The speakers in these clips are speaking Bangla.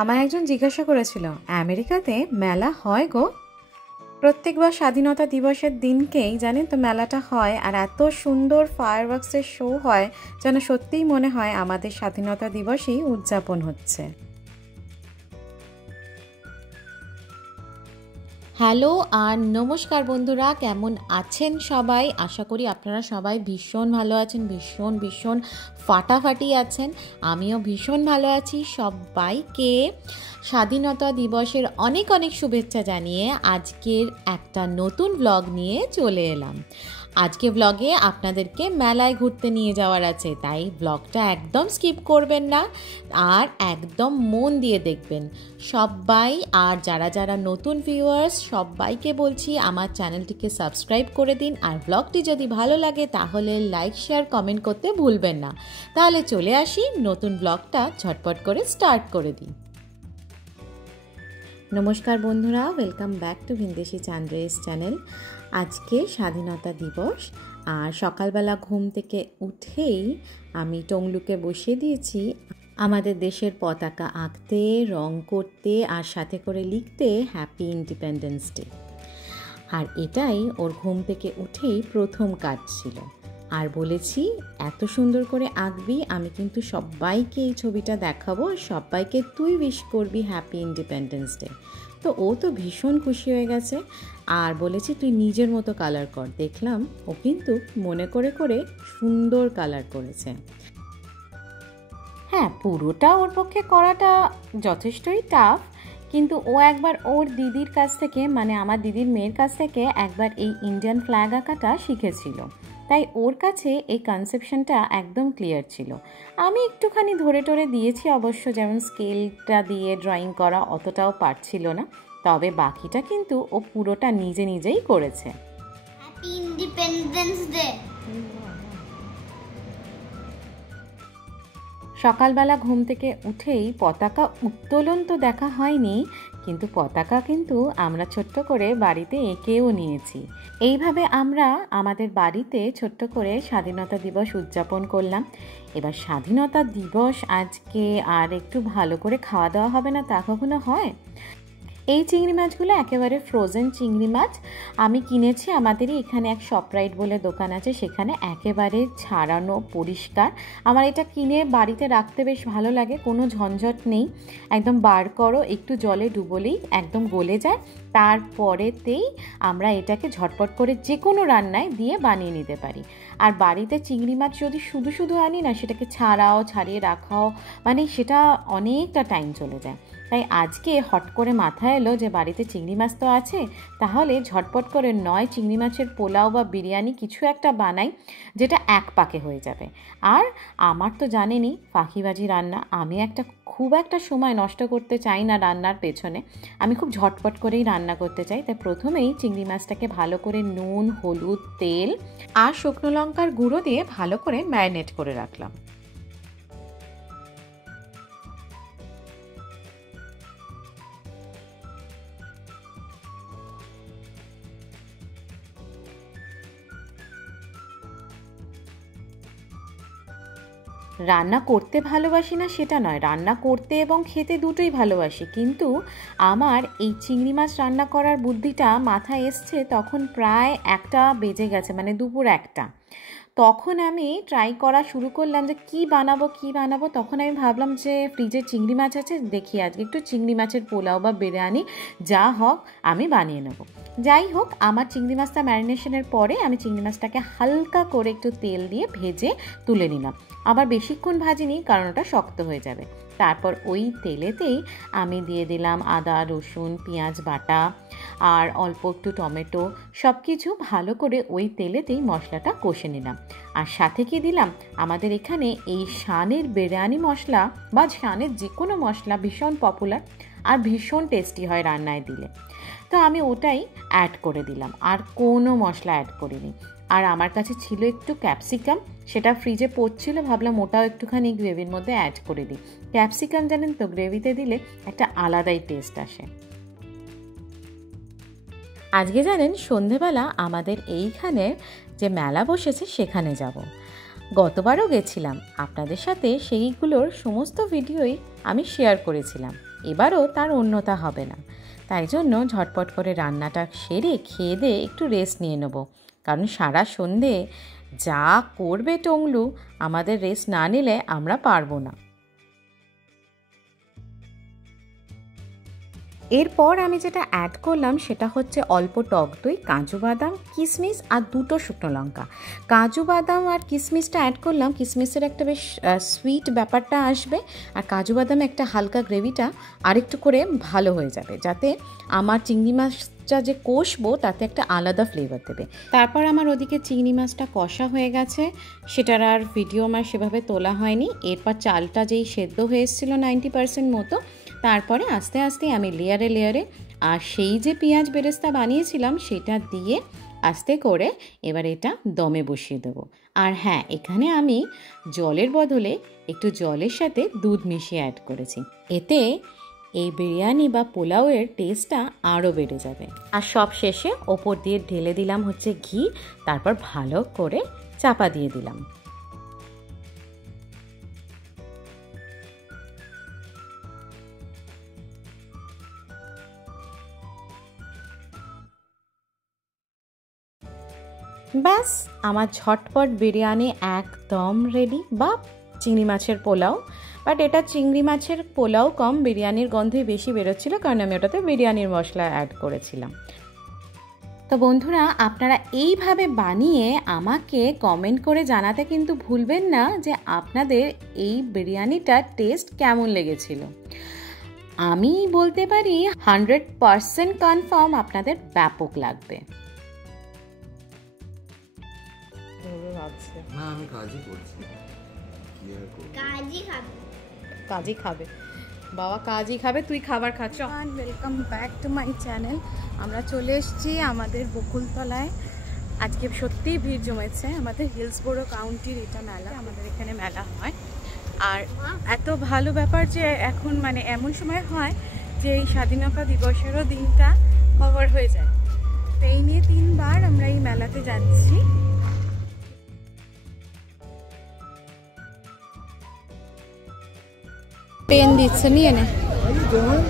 আমায় একজন জিজ্ঞাসা করেছিল, আমেরিকাতে মেলা হয় গো? প্রত্যেকবার স্বাধীনতা দিবসের দিনকেই জানেন তো মেলাটা হয়, আর এত সুন্দর ফায়ারওয়ার্কসের শো হয় যেন সত্যিই মনে হয় আমাদের স্বাধীনতা দিবসই উদযাপন হচ্ছে। হ্যালো আর নমস্কার বন্ধুরা, কেমন আছেন সবাই? আশা করি আপনারা সবাই ভীষণ ভালো আছেন, ভীষণ ফাটাফাটি আছেন। আমিও ভীষণ ভালো আছি। সবাইকে স্বাধীনতা দিবসের অনেক শুভেচ্ছা জানিয়ে আজকের একটা নতুন ব্লগ নিয়ে চলে এলাম। আজকে ব্লগে আপনাদেরকে মেলায় ঘুরতে নিয়ে যাওয়ার আছে, তাই ব্লগটা একদম স্কিপ করবেন না আর একদম মন দিয়ে দেখবেন সবাই। আর যারা নতুন ভিউয়ার্স সবাইকে বলছি আমার চ্যানেলটিকে সাবস্ক্রাইব করে দিন, আর ব্লগটি যদি ভালো লাগে তাহলে লাইক শেয়ার কমেন্ট করতে ভুলবেন না। তাহলে চলে আসি, নতুন ব্লগটা ঝটপট করে স্টার্ট করে দিই। নমস্কার বন্ধুরা, ওয়েলকাম ব্যাক টু ভিনদেশি চান্দ্রেস চ্যানেল। আজকে স্বাধীনতা দিবস, আর সকালবেলা ঘুম থেকে উঠেই আমি টংলুকে বসিয়ে দিয়েছি আমাদের দেশের পতাকা আঁকতে, রং করতে, আর সাথে করে লিখতে হ্যাপি ইন্ডিপেন্ডেন্স ডে। আর এটাই ওর ঘুম থেকে উঠেই প্রথম কাজ ছিল। আর বলেছি এত সুন্দর করে আঁকবি, আমি কিন্তু সবাইকে এই ছবিটা দেখাবো, আর সবাইকে তুই উইশ করবি হ্যাপি ইন্ডিপেন্ডেন্স ডে। তো ও তো ভীষণ খুশি হয়ে গেছে, আর বলেছি তুই নিজের মতো কালার কর। দেখলাম ও কিন্তু মনে করে করে সুন্দর কালার করেছে। হ্যাঁ, পুরোটা ওর পক্ষে করাটা যথেষ্টই টাফ, কিন্তু ও একবার ওর দিদির কাছ থেকে, মানে আমার দিদির মেয়ের কাছ থেকে একবার এই ইন্ডিয়ান ফ্ল্যাগ আঁকাটা শিখেছিল, তাই ওর কাছে এই কনসেপশনটা একদম ক্লিয়ার ছিল। আমি একটুখানি ধরে টরে দিয়েছি অবশ্য, যেমন স্কেলটা দিয়ে ড্রয়িং করা অতটাও পারছিল না, তবে বাকিটা কিন্তু ও পুরোটা নিজেই করেছে। Happy independence day. সকালবেলা ঘুম থেকে উঠেই পতাকা উত্তোলন তো দেখা হয়নি, কিন্তু পতাকা কিন্তু আমরা ছোট্ট করে বাড়িতে এঁকেও নিয়েছি। এইভাবে আমরা আমাদের বাড়িতে ছোট্ট করে স্বাধীনতা দিবস উদযাপন করলাম। এবার স্বাধীনতা দিবস আজকে আর একটু ভালো করে খাওয়া দাওয়া হবে না তা কখনো হয়? এই চিংড়ি মাছগুলো একেবারে ফ্রোজেন চিংড়ি মাছ আমি কিনেছি। আমাদেরই এখানে এক শপরাইট বলে দোকান আছে, সেখানে একেবারে ছাড়ানো পরিষ্কার। আমার এটা কিনে বাড়িতে রাখতে বেশ ভালো লাগে, কোনো ঝঞ্ঝট নেই। একদম বার করো, একটু জলে ডুবোলেই একদম গলে যায়। তারপরেতেই আমরা এটাকে ঝটপট করে যে কোনো রান্নায় দিয়ে বানিয়ে নিতে পারি। আর বাড়িতে চিংড়ি মাছ যদি শুধু আনি না, সেটাকে ছাড়িয়ে রাখাও, মানে সেটা অনেকটা টাইম চলে যায়। তাই আজকে হট করে মাথায় এলো যে বাড়িতে চিংড়ি মাছ তো আছে, তাহলে ঝটপট করে নয় চিংড়ি মাছের পোলাও বা বিরিয়ানি কিছু একটা বানাই, যেটা এক পাকে হয়ে যাবে। আর আমার তো জানেনই ফাঁকিবাজি রান্না, আমি খুব একটা সময় নষ্ট করতে চাই না রান্নার পেছনে, আমি খুব ঝটপট করেই রান্না করতে চাই। তাই প্রথমেই চিংড়ি মাছটাকে ভালো করে নুন, হলুদ, তেল আর শুকনো লঙ্কার গুঁড়ো দিয়ে ভালো করে ম্যারিনেট করে রাখলাম। রান্না করতে ভালোবাসি না সেটা নয়, রান্না করতে এবং খেতে দুটোই ভালোবাসি, কিন্তু আমার এই চিংড়ি মাছ রান্না করার বুদ্ধিটা মাথায় এসছে তখন প্রায় 1টা বেজে গেছে, মানে দুপুর 1টা। তখন আমি ট্রাই করা শুরু করলাম যে কি বানাবো। তখন আমি ভাবলাম যে ফ্রিজে চিংড়ি মাছ আছে, দেখি আজকে একটু চিংড়ি মাছের পোলাও বা বিরিয়ানি যা হোক আমি বানিয়ে নেব। যাই হোক, আমার চিংড়ি মাছটা ম্যারিনেশনের পরে আমি চিংড়ি মাছটাকে হালকা করে একটু তেল দিয়ে ভেজে তুলে নিলাম। আবার বেশিক্ষণ ভাজিনি, কারণ ওটা শক্ত হয়ে যাবে। তারপর ওই তেলেতেই আমি দিয়ে দিলাম আদা, রসুন, পেঁয়াজ বাটা আর অল্প একটু টমেটো, সব কিছু ভালো করে ওই তেলেতেই মশলাটা কষে নিলাম। আর সাথে কি দিলাম, আমাদের এখানে এই শানের বিরিয়ানি মশলা বা শানের যে কোনো মশলা ভীষণ পপুলার আর ভীষণ টেস্টি হয় রান্নায় দিলে, তো আমি ওটাই অ্যাড করে দিলাম, আর কোনো মশলা অ্যাড করিনি। আর আমার কাছে ছিল একটু ক্যাপসিকাম, সেটা ফ্রিজে পড়ছিল, ভাবলাম ওটাও একটুখানি গ্রেভির মধ্যে অ্যাড করে দিই। ক্যাপসিকাম জানেন তো গ্রেভিতে দিলে একটা আলাদাই টেস্ট আসে। আজকে জানেন সন্ধেবেলা আমাদের এইখানে যে মেলা বসেছে সেখানে যাব। গতবারও গেছিলাম, আপনাদের সাথে সেইগুলোর সমস্ত ভিডিওই আমি শেয়ার করেছিলাম। এবারও তার অন্যতা হবে না। তাই জন্য ঝটপট করে রান্নাটা সেরে খেয়ে দিয়ে একটু রেস্ট নিয়ে নেব, কারণ সারা সন্ধে যা করবে টংলু, আমাদের রেস্ট না নিলে আমরা পারবো না। এরপর আমি যেটা অ্যাড করলাম সেটা হচ্ছে অল্প টক দই, কাজু বাদাম, কিশমিশ আর 2টো শুকনো লঙ্কা। কাজু বাদাম আর কিশমিশটা অ্যাড করলাম, কিশমিশের একটা বেশ সুইট ব্যাপারটা আসবে, আর কাজু বাদামে একটা হালকা গ্রেভিটা আরেকটু করে ভালো হয়ে যাবে, যাতে আমার চিংড়ি মাছটা যে কষবো তাতে একটা আলাদা ফ্লেভার দেবে। তারপর আমার ওদিকে চিংড়ি মাছটা কষা হয়ে গেছে, সেটার আর ভিডিও আমার সেভাবে তোলা হয়নি। এরপর চালটা যেই সেদ্ধ হয়ে এসেছিলো 90% মতো, তারপরে আস্তে আস্তে আমি লেয়ারে লেয়ারে আর সেই যে পেঁয়াজ বেরেস্তা বানিয়েছিলাম সেটা দিয়ে আস্তে করে এবার এটা দমে বসিয়ে দেবো। আর হ্যাঁ, এখানে আমি জলের বদলে একটু জলের সাথে দুধ মিশিয়ে অ্যাড করেছি, এতে এই বিরিয়ানি বা পোলাওয়ের টেস্টটা আরও বেড়ে যাবে। আর সব শেষে ওপর দিয়ে ঢেলে দিলাম হচ্ছে ঘি, তারপর ভালো করে চাপা দিয়ে দিলাম। ব্যাস, আমার ঝটপট বিরিয়ানি একদম রেডি, বা চিংড়ি মাছের পোলাও। বাট এটা চিংড়ি মাছের পোলাও কম, বিরিয়ানির গন্ধই বেশি বেরোচ্ছিলো, কারণ আমি ওটাতে বিরিয়ানির মশলা অ্যাড করেছিলাম। তো বন্ধুরা, আপনারা এইভাবে বানিয়ে আমাকে কমেন্ট করে জানাতে কিন্তু ভুলবেন না যে আপনাদের এই বিরিয়ানিটার টেস্ট কেমন লেগেছিল। আমি বলতে পারি 100% কনফার্ম আপনাদের ব্যাপক লাগবে। না, আমি কাজই করছি। কাজই খাবে বাবা, কাজই খাবে, তুই খাবার খাচ্ছ। Welcome back to my channel. আমরা চলে এসেছি আমাদের বকুলতলায়। আজকে সত্যিই ভিড় জমেছে। আমাদের হিলসবোরো কাউন্টির এটা মেলা, আমাদের এখানে মেলা হয়। আর এত ভালো ব্যাপার যে এখন মানে এমন সময় হয় যে এই স্বাধীনতা দিবসেরও দিনটা কভার হয়ে যায়। তো এই নিয়ে 3 বার আমরা এই মেলাতে যাচ্ছি। পেন দিচ্ছে, নিয়ে নে। How you doing?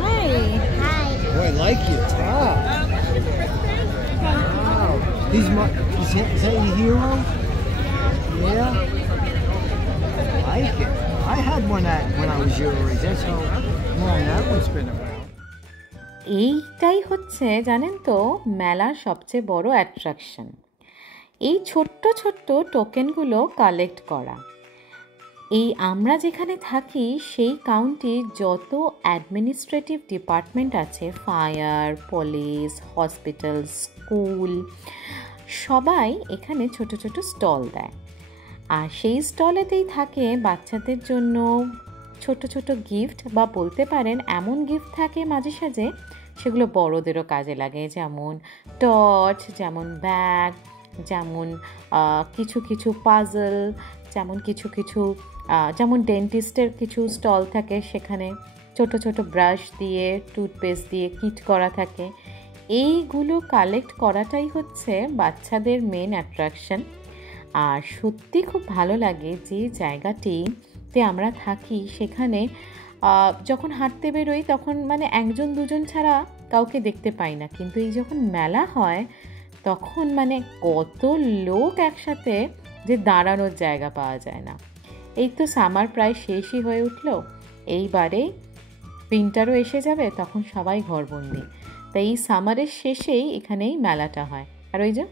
Hi. Oh, I like your top. Wow. Is that your hero? Yeah. I like it. I had one when I was your age. That's how long that one's been around. এইটাই হচ্ছে, জানেন তো, মেলার সবচেয়ে বড় অ্যাট্রাকশন, এই ছোট্ট ছোট্ট টোকেনগুলো কালেক্ট করা। এই আমরা যেখানে থাকি সেই কাউন্টির যত অ্যাডমিনিস্ট্রেটিভ ডিপার্টমেন্ট আছে, ফায়ার, পুলিশ, হসপিটাল, স্কুল, সবাই এখানে ছোট ছোট স্টল দেয়। আর সেই স্টলেতেই থাকে বাচ্চাদের জন্য ছোট ছোট গিফট, বা বলতে পারেন এমন গিফট থাকে মাঝে সাঝে সেগুলো বড়দেরও কাজে লাগে, যেমন টর্চ, যেমন ব্যাগ, যেমন কিছু কিছু পাজল, যেমন কিছু কিছু যেমন ডেন্টিস্টের কিছু স্টল থাকে, সেখানে ছোট ছোট ব্রাশ দিয়ে, টুথপেস্ট দিয়ে কিট করা থাকে। এইগুলো কালেক্ট করাটাই হচ্ছে বাচ্চাদের মেন অ্যাট্রাকশন। আর সত্যি খুব ভালো লাগে যে জায়গাটিতে আমরা থাকি, সেখানে যখন হাঁটতে বেরোই তখন মানে 1-2 ছাড়া কাউকে দেখতে পাই না, কিন্তু এই যখন মেলা হয় তখন মানে কত লোক একসাথে যে দাঁড়ানোর জায়গা পাওয়া যায় না। এই তো সামার প্রায় শেষই হয়ে উঠলো, এইবারে উইন্টারও এসে যাবে, তখন সবাই ঘরবন্দি। তাই এই সামারের শেষেই এখানেই মেলাটা হয়। আর ওই যে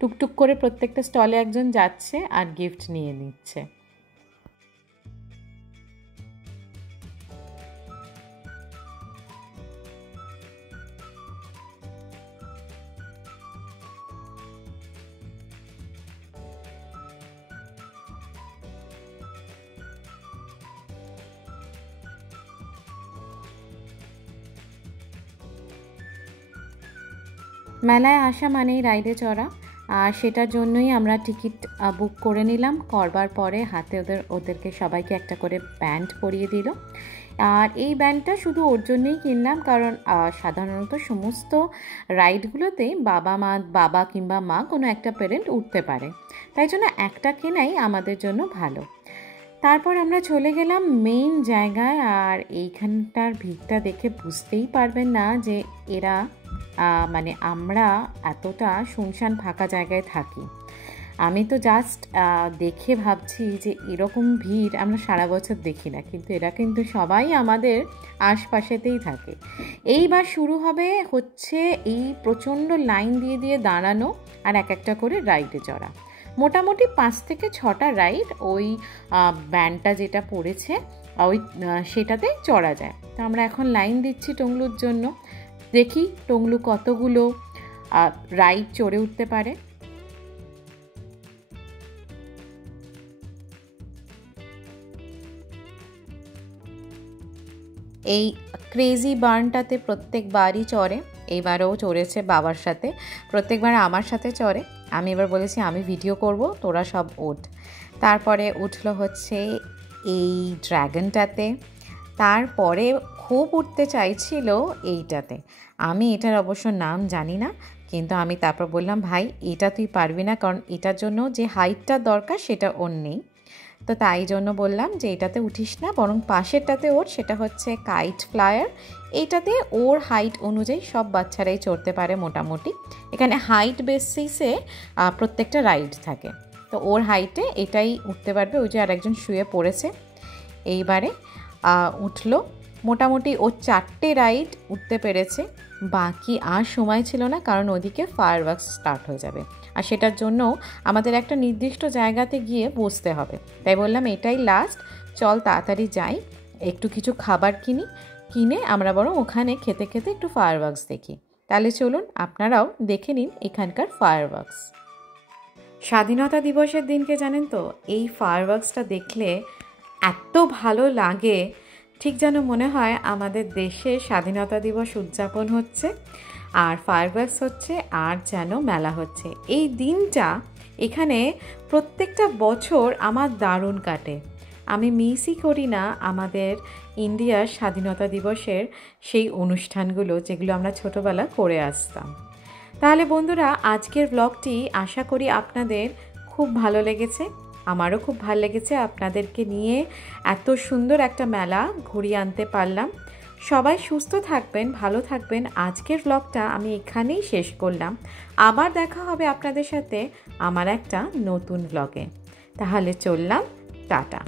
টুকটুক করে প্রত্যেকটা স্টলে একজন যাচ্ছে আর গিফট নিয়ে নিচ্ছে। মেলায় আসা মানেই রাইডে চড়া, আর সেটার জন্যই আমরা টিকিট বুক করে নিলাম। করবার পরে হাতে ওদেরকে সবাইকে একটা করে ব্যান্ড পরিয়ে দিল। আর এই ব্যান্ডটা শুধু ওর জন্যই কিনলাম, কারণ সাধারণত সমস্ত রাইডগুলোতে বাবা কিংবা মা কোনো একটা প্যারেন্ট উঠতে পারে, তাই জন্য একটা কেনাই আমাদের জন্য ভালো। তারপর আমরা চলে গেলাম মেইন জায়গায়। আর এইখানটার ভিড়টা দেখে বুঝতেই পারবেন না যে এরা মানে আমরা এতটা শুনশান ফাঁকা জায়গায় থাকি। আমি তো জাস্ট দেখে ভাবছি যে এরকম ভিড় আমরা সারা বছর দেখি না, কিন্তু এরা কিন্তু সবাই আমাদের আশপাশেতেই থাকে। এইবার শুরু হচ্ছে এই প্রচণ্ড লাইন দিয়ে দিয়ে দাঁড়ানো আর এক একটা করে রাইডে চড়া। মোটামুটি 5 থেকে 6টা রাইড ওই ব্যান্ডটা যেটা পড়েছে ওই সেটাতে চড়া যায়। তো আমরা এখন লাইন দিচ্ছি টংলুর জন্য। দেখি টংলু কতগুলো রাইড চড়ে উঠতে পারে। এই ক্রেজি বার্নটাতে প্রত্যেকবারই চড়ে, এইবারও চড়েছে বাবার সাথে, প্রত্যেকবার আমার সাথে চড়ে। আমি এবার বলেছি আমি ভিডিও করব, তোরা সব ওঠ। তারপরে উঠলো হচ্ছে এই ড্র্যাগনটাতে, তারপরে খুব উঠতে চাইছিল এইটাতে। আমি এটার অবশ্য নাম জানি না, কিন্তু আমি তারপর বললাম ভাই এটা তুই পারবি না, কারণ এটার জন্য যে হাইটটা দরকার সেটা ওর নেই। তো তাই জন্য বললাম যে এটাতে উঠিস না, বরং পাশেরটাতে ওর, সেটা হচ্ছে কাইট ফ্লায়ার। এইটাতে ওর হাইট অনুযায়ী সব বাচ্চারাই চড়তে পারে মোটামুটি। এখানে হাইট বেসিসে প্রত্যেকটা রাইড থাকে, তো ওর হাইটে এটাই উঠতে পারবে। ওই যে আরেকজন শুয়ে পড়েছে। এইবারে উঠলো, মোটামুটি ও 4টে রাইড উঠতে পেরেছে। বাকি আর সময় ছিল না, কারণ ওদিকে ফায়ারওয়ার্কস স্টার্ট হয়ে যাবে, আর সেটার জন্য আমাদের একটা নির্দিষ্ট জায়গাতে গিয়ে বসতে হবে। তাই বললাম এটাই লাস্ট, চল তাড়াতাড়ি যাই, একটু কিছু খাবার কিনে আমরা বরং ওখানে খেতে খেতে একটু ফায়ারওয়ার্কস দেখি। তাহলে চলুন আপনারাও দেখে নিন এখানকার ফায়ারওয়ার্কস। স্বাধীনতা দিবসের দিনকে জানেন তো, এই ফায়ারওয়ার্কসটা দেখলে এত ভালো লাগে, ঠিক যেন মনে হয় আমাদের দেশে স্বাধীনতা দিবস উদযাপন হচ্ছে আর ফায়ারওয়ার্কস হচ্ছে আর যেন মেলা হচ্ছে। এই দিনটা এখানে প্রত্যেকটা বছর আমার দারুণ কাটে। আমি মিসই করি না আমাদের ইন্ডিয়ার স্বাধীনতা দিবসের সেই অনুষ্ঠানগুলো যেগুলো আমরা ছোটোবেলা করে আসতাম। তাহলে বন্ধুরা, আজকের ব্লগটি আশা করি আপনাদের খুব ভালো লেগেছে। আমারও খুব ভালো লেগেছে আপনাদেরকে নিয়ে এত সুন্দর একটা মেলা ঘুরিয়ে আনতে পারলাম। সবাই সুস্থ থাকবেন, ভালো থাকবেন। আজকের ব্লগটা আমি এখানেই শেষ করলাম। আবার দেখা হবে আপনাদের সাথে আমার একটা নতুন ব্লগে। তাহলে চললাম, টাটা।